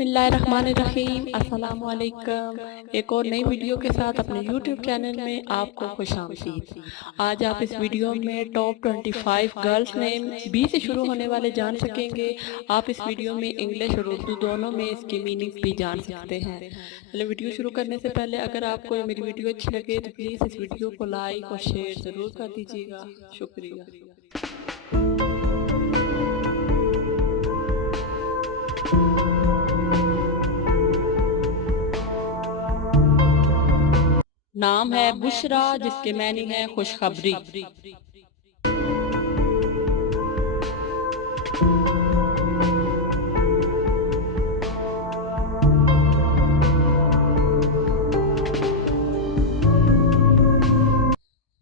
बिस्मिल्लाहिर्रहमानिर्रहीम अस्सलाम वालेकुम। एक और नई वीडियो के साथ अपने यूट्यूब चैनल में आपको खुशामदीद। आज आप इस वीडियो में टॉप 25 गर्ल्स नेम बी से शुरू होने वाले जान सकेंगे। आप इस वीडियो में इंग्लिश और उर्दू दोनों में इसकी मीनिंग्स भी जान सकते हैं। चलो वीडियो शुरू करने से पहले अगर आपको ये मेरी वीडियो अच्छी लगे तो प्लीज़ इस वीडियो को लाइक और शेयर ज़रूर कर दीजिएगा। शुक्रिया। नाम है बुशरा, जिसके मैनी है खुशखबरी।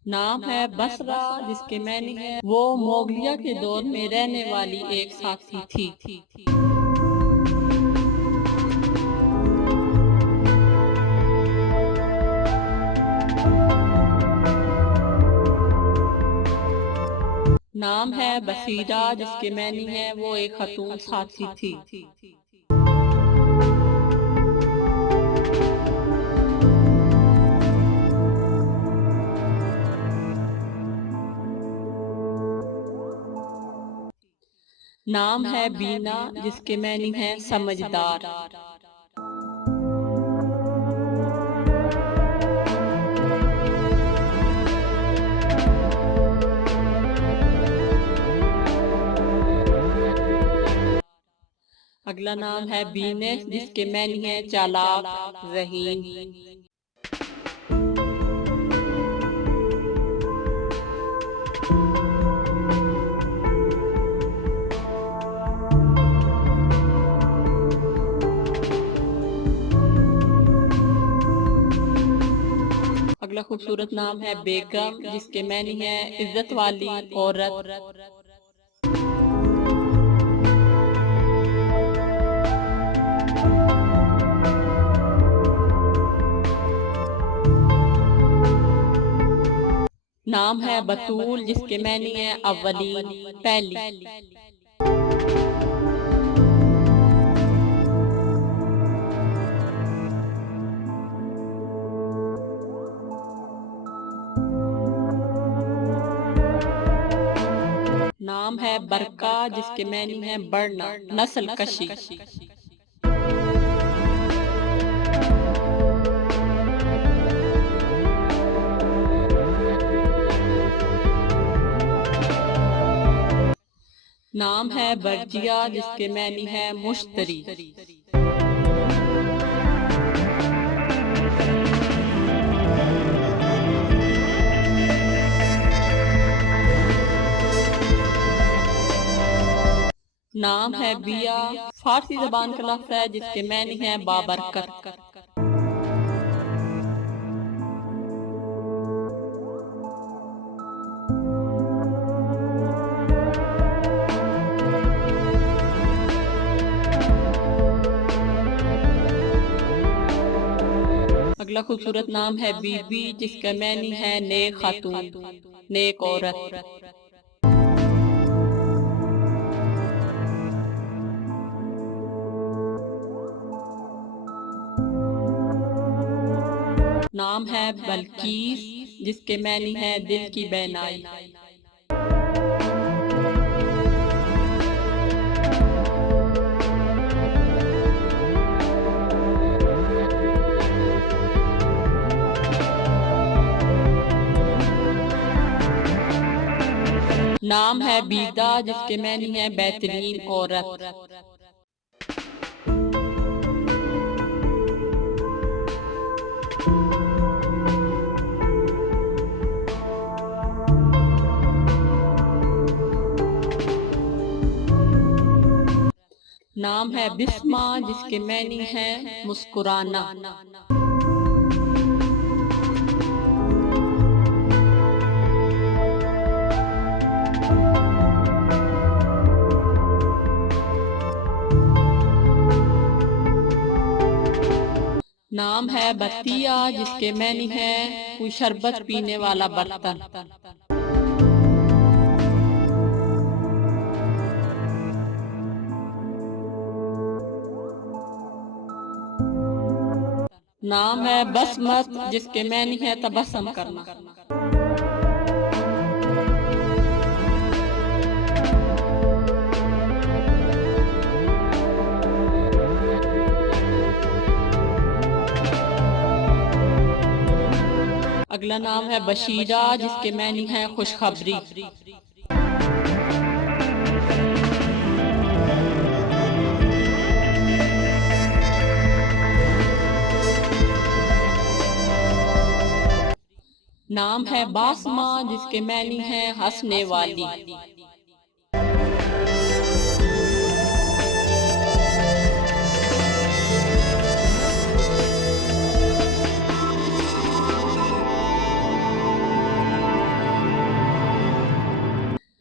नाम है बसरा, जिसके मैनी है वो मोगलिया के दौर में रहने वाली एक साथी थी। नाम है बसीरा, जिसके मैनी है वो एक खातून साथी थी। नाम है बीना, जिसके मैनी है समझदार। अगला नाम है बीनेस, जिसके मैनी है चालाक ज़हीन। अगला खूबसूरत नाम है बेगम, जिसके मैनी है इज्जत वाली औरत। नाम है बतूल, जिसके मैनी है अव्वलीन पहली। नाम है बरका, जिसके मैनी है बढ़ना नस्ल कशी। नाम है बर्जिया, जिसके मैनी है मुश्तरी। नाम है बिया, फारसी जबान का लफ्ज़ है, जिसके मैनी है बाबरकत। अगला खूबसूरत नाम है बीबी, जिसका मैनी है नेक खातून नेक औरत। नाम है बल्कीस, जिसके मैनी है दिल की बेनाई। नाम है बीदा, जिसके मैनी है बेहतरीन औरत। नाम है बिस्मा, जिसके मैनी है मुस्कुराना। नाम है बतिया, जिसके मैनी है कोई शरबत पीने वाला बर्तन। नाम है बसमत जिसके मैनी है तबस्सम करना। अगला नाम है बशीरा जिसके मैनी है खुशखबरी। नाम है बासमा जिसके मैनी है हंसने वाली।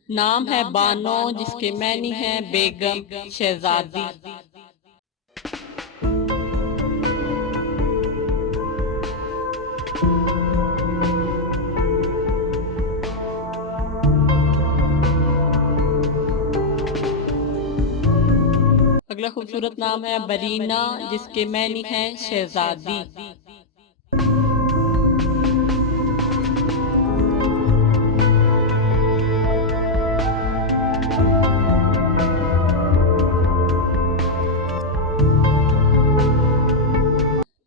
नाम है बानो जिसके मैनी है बेगम शहजादी। अगला खूबसूरत नाम है बरीना जिसके मैनी है शहजादी।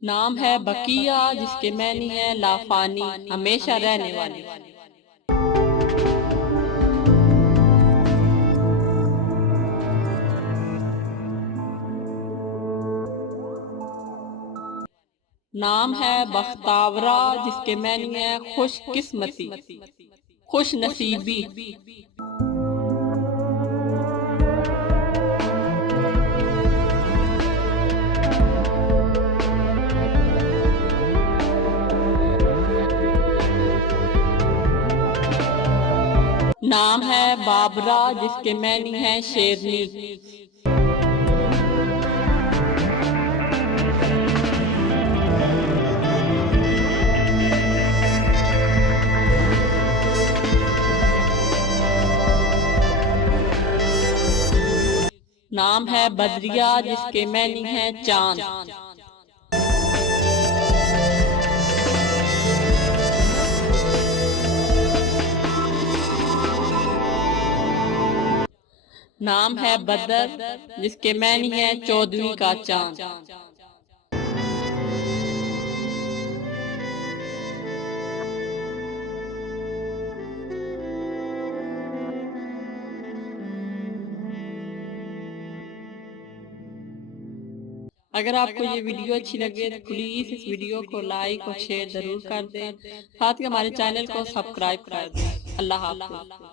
नाम है बकिया जिसके मैनी है लाफानी हमेशा रहने वाली। नाम है बख्तावरा जिसके मैनी है खुश किस्मती खुश नसीबी। नाम है बाबरा जिसके मैनी है शेरनी। नाम है बदरिया जिसके मैनी है चांद। नाम है बदर जिसके मैनी है 14वीं का चांद। अगर आपको ये वीडियो अच्छी लगे तो प्लीज इस वीडियो को लाइक और शेयर जरूर कर दें। साथ ही हमारे चैनल को सब्सक्राइब कर दें। अल्लाह हाफ़िज़।